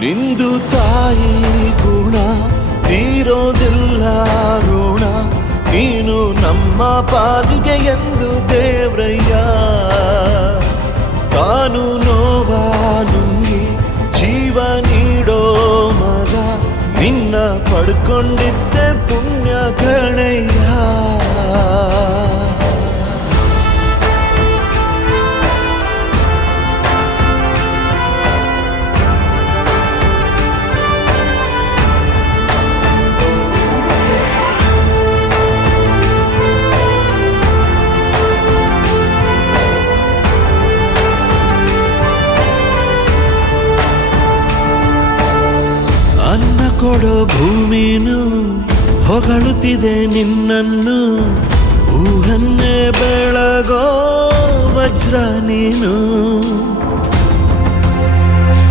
ನಿಂದು ತಾಯಿ ಗುಣ ತೀರೋದಿಲ್ಲ ಋಣ, ನೀನು ನಮ್ಮ ಪಾಲಿಗೆ ಎಂದು ದೇವ್ರಯ್ಯ. ತಾನು ನೋವಾ ನುಂಗಿ ಜೀವ ನೀಡೋ ಮಗ, ನಿನ್ನ ಪಡ್ಕೊಂಡಿದ್ದೆ ಪುಣ್ಯ ಗಣಯ್ಯ. ಅನ್ನ ಕೊಡೋ ಭೂಮಿನು ಹೊಗಳುತ್ತಿದೆ ನಿನ್ನನ್ನು, ಊರನ್ನೇ ಬೆಳಗೋ ವಜ್ರ ನೀನು.